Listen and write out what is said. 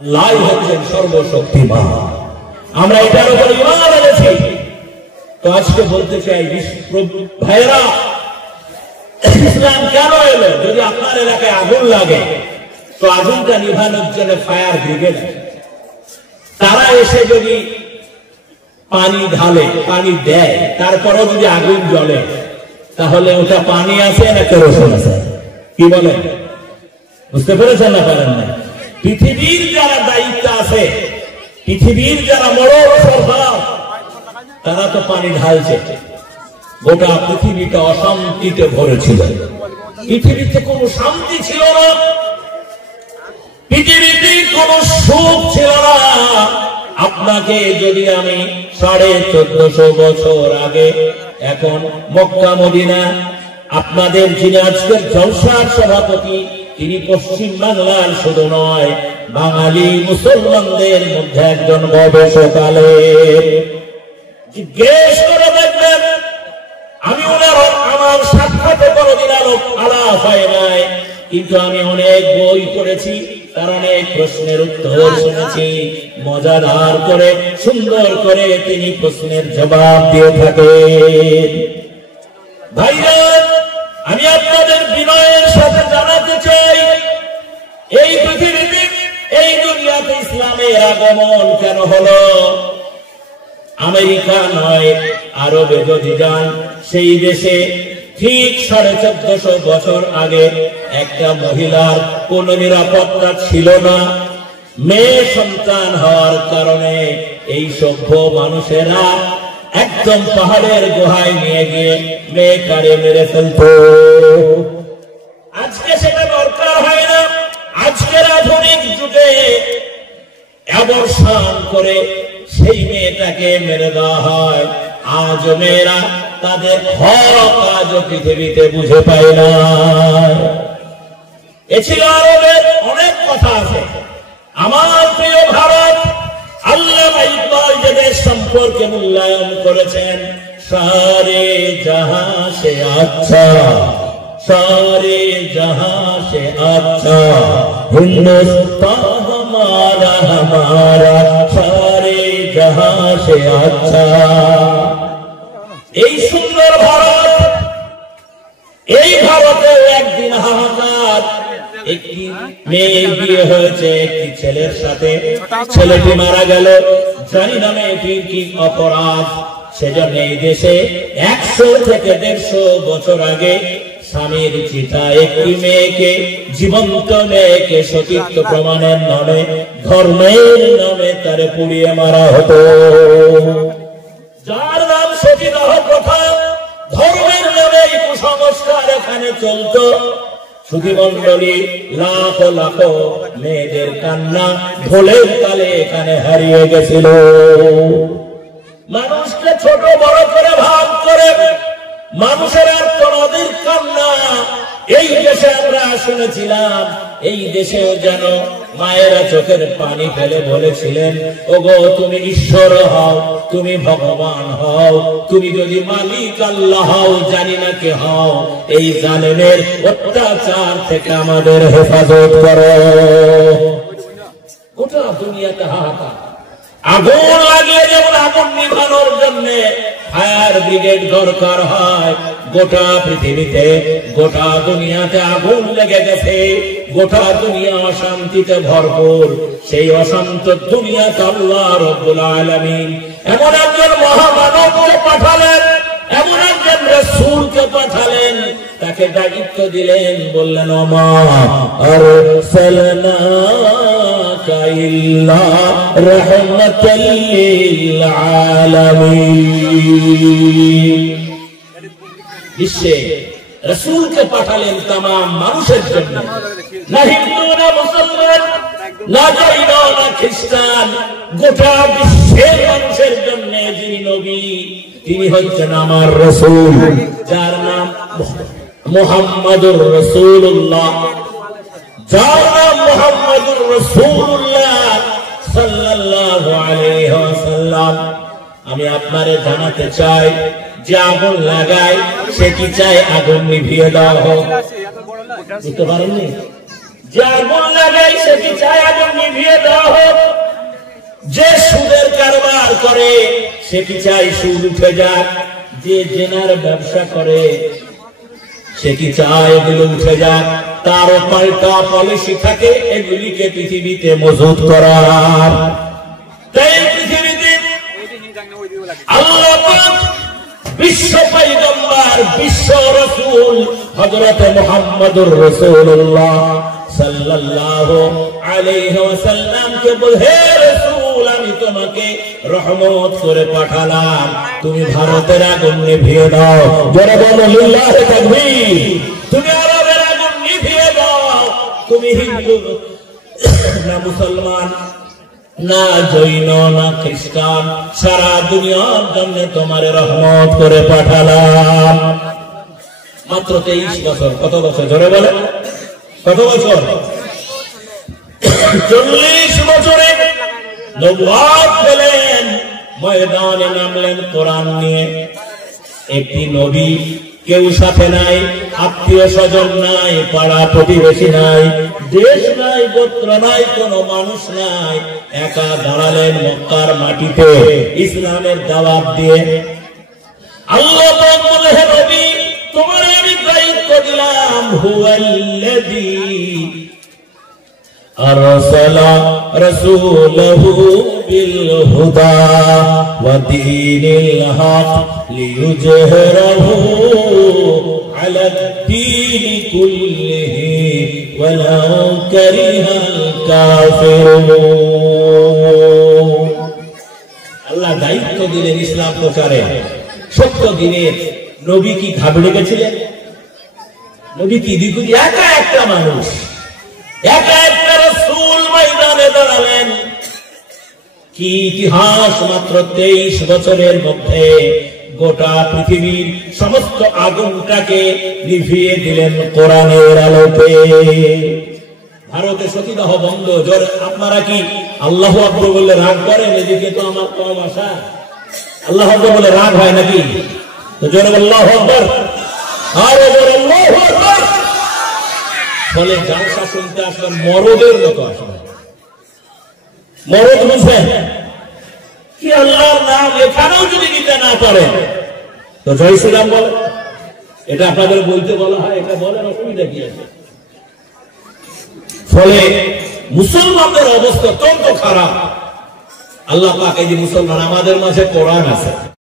আল্লাহ হচ্ছেন সর্বশক্তিমান। আমরা এটার উপর ঈমান এনেছি। তো আজকে বলতে চাই ভাইরা, ইসলাম কেন এলো? যদি আপনার এলাকায় আগুন লাগে তো আগুনটা নিভানোর জন্য ফায়ার ব্রিগেড, তারা এসে যদি পানি ঢালে, পানি দেয়, তারপরেও যদি আগুন জ্বলে, তাহলে ওটা পানি আছে না কেরোসিন আছে? কি বলেন? বুঝতে পেরেছেন না পারেন না? পৃথিবীর যারা দায়িত্ব আছে, পৃথিবীর যারা মরক সরকার, তারা তো পানি ঢালছে। গোটা পৃথিবীটা অশান্তিতে ভরেছিল। পৃথিবীতে কোনো শান্তি ছিল না, পৃথিবীতে কোনো সুখ ছিল না। আপনাকে যদি আমি 1450 বছর আগে, এখন মক্কা মদিনা, আপনাদের যিনি আজকের জলসার সভাপতি, তিনি পশ্চিম বাংলার শুধু নয়, বাঙালি মুসলমানদের মধ্যে একজন গবেষকালে জিজ্ঞেস করে দেখবেন, আমি আমার সাক্ষাতে কোনদিন আলাপ হয় নাই, কিন্তু আমি অনেক বই পড়েছি, তার অনেক প্রশ্নের উত্তর শুনেছি। মজাদার করে, সুন্দর করে তিনি প্রশ্নের জবাব দিয়ে থাকেন। ভাইরা, আমি আপনাদের বিনয়ের সাথে জানাতে চাই, এই পৃথিবীতে, এই দুনিয়াতে ইসলামের আগমন কেন হলো? আমেরিকা নয়, আরবে যদি যান, সেই দেশে ঠিক 1450 বছর আগে একটা মহিলার কোন নিরাপত্তা ছিল না। মেয়ে সন্তান হওয়ার কারণে এই সভ্য মানুষেরা একদম পাহাড়ের গুহায় নিয়ে গিয়ে মেয়েটারে মেরে ফেলত। আজকে সেটা দরকার হয় না। আজকের আধুনিক যুগে অ্যাবর্শন করে সেই মেয়েটাকে মেরে দেওয়া হয়। আজ মেয়েরা তাদের হক আজ পৃথিবীতে বুঝে পায় না। এ ছিল আরবের অনেক কথা আছে। আমার প্রিয় ভারত, আল্লামা ইকবাল যে দেশ সম্পর্কে মূল্যায়ন করেছেন, সারে জাহাঁ সে আচ্ছা, সারে জাহাঁ সে আচ্ছা হিন্দুস্তান হামারা হামারা, সারে জাহাঁ সে আচ্ছা। এই সুন্দর ভারত, এই ভারতে একদিন হাহাকার। একটি মেয়ে বিয়ে হয়েছে একটি ছেলের সাথে, ছেলেটি মারা গেল। জানি না মেয়েটির কি অপরাধ। সেজন্য এই দেশে 100 থেকে 150 বছর আগে স্বামীর চিতা একটি মেয়েকে, জীবন্ত মেয়েকে সতীত্ব প্রমাণের নামে, ধর্মের নামে তারে পুড়িয়ে মারা হতো। যার নাম সতীদাহ প্রথা, ধর্মের নামে কুসংস্কার এখানে চলত। সুধীমণ্ডলী, লাখ লাখ মেয়েদের কান্না ঢোলের তালে এখানে হারিয়ে গেছিল। মানুষকে ছোট বড় করে ভাগ করে মানুষের আর্তনাদের কান্না এই দেশে আমরা শুনেছিলাম। এই দেশেও যেন মায়েরা চোখের পানি ফেলে বলেছিলেন, ওগো তুমি ঈশ্বর হও, তুমি ভগবান হও, তুমি যদি মালিক আল্লাহ হও, জানি না কে হও, এই জালেমের অত্যাচার থেকে আমাদের হেফাজত করো। গোটা দুনিয়াতে হাহাকার। আগুন লাগিয়ে যেমন আগুন নিভানোর জন্য ফায়ার ব্রিগেড দরকার হয়, গোটা পৃথিবীতে, গোটা দুনিয়াতে আগুন লেগে গেছে। গোটা দুনিয়া অশান্তিতে ভরপুর। সেই অশান্ত দুনিয়াতে আল্লাহ রাব্বুল আলামিন এমন একজন মহামানবকে পাঠালেন, এমন একজন রাসূলকে পাঠালেন, তাকে দায়িত্ব দিলেন, বললেন, ওমা আরসালনাকা ইল্লা রাহমাতাল লিল আলামিন। বিশ্বে রাসূলকে পাঠালেন तमाम মানুষের জন্য, না হিন্দু না মুসলমান, না জৈন না খ্রিস্টান, গোটা বিশ্বের মানুষের জন্য যিনি নবী, তিনি হচ্ছেন আমার রাসূল, যার নাম মুহাম্মাদুর রাসূলুল্লাহ, যার নাম মুহাম্মাদুর রাসূলুল্লাহ সাল্লাল্লাহু আলাইহি ওয়াসাল্লাম। আমি আপনারে জানাতে চাই, যে আগুন লাগায় সে কি চায় আগুন নিভিয়ে দেওয়া হোক? বুঝতে পারেননি? যে আগুন লাগায় সে কি চায় আগুন নিভিয়ে দেওয়া হোক? করে সে কি চায় সুদ উঠে যাক, যে জেনার ব্যবসা করে সে কি চায় এগুলো উঠে যাক, তারও পাল্টা পলিসি থাকে এগুলিকে পৃথিবীতে মজুদ করার। তাই পৃথিবীতে আল্লাহ পাক বিশ্ব পয়গম্বর বিশ্ব রাসূল হযরত মুহাম্মদুর রাসূলুল্লাহ সাল্লাল্লাহু আলাইহি ওয়াসাল্লাম কে বলে, হে রাসূল আমি তোমাকে রহমত করে পাঠালাম, তুমি ভারতের আগুন নিভিয়ে দাও। জোরে বলো লিল্লাহি তাকবীর। তুমি আরবের আগুন নিভিয়ে দাও। তুমি হিন্দু না মুসলমান না জৈন না খ্রিস্টান, সারা দুনিয়ার জন্য তোমার রহমত করে পাঠালাম। মাত্র 23 বছর। কত বছর? জোরে বলে কত বছর? 40 বছরে নবুয়ত পেলেন, ময়দানে নামলেন কোরআন নিয়ে। একটি নবী, কেউ সাথে নাই, আত্মীয় স্বজন নাই, পাড়া প্রতিবেশী নাই, দেশ নাই, গোত্র নাই, কোন মানুষ নাই, একা দাঁড়ালেন মক্কার মাটিতে ইসলামের দাওয়াত দিয়ে। আল্লাহ পাক বলে, হে নবী তোমার আমি দায়িত্ব দিলাম, হুয়াল্লাযী আরসালা রাসূলাহু বিল হুদা ওয়া দীনিল হক লিইয়ুযহিরাহু আলা দ্দীনি কুল্লিহি ওয়ালাউ কারিহাল কাফিরুন। আল্লাহ দায়িত্ব দিলেন ইসলাম প্রচারে। সত্য দিনের নবী কি ঘাবড়ে গেছিলেন? নবী কি দ্বিগুণী একা একটা মানুষ, একা একটা রাসূল ময়দানে দাঁড়ালেন। কি ইতিহাস! মাত্র 23 বছরের মধ্যে গোটা পৃথিবীর সমস্ত আগুনটাকে নিভিয়ে দিলেন কোরআনের আলোকে। ভারতে সতীদাহ বন্ধ। জোরে আপনারা কি আল্লাহু আকবার বলে রাগ করেন? এদিকে তো আমার কম আশা। আল্লাহু আকবার বলে রাগ হয় নাকি? তো জোরে আল্লাহু আকবার, আরে জোরে আল্লাহু আকবার। ফলে জালসা শুনতে আসবেন মরদের মতো আসবেন। মরদ বুঝবেন কি আল্লাহর নাম এখানেও যদি নিতে না পারেন তো জয় শ্রীরাম বলে। এটা আপনাদের বলতে বলা হয়, এটা বলেন, অসুবিধা কি আছে? ফলে মুসলমানদের অবস্থা অত্যন্ত খারাপ। আল্লাহ পাক এই যে মুসলমান, আমাদের মাঝে কোরআন আছে।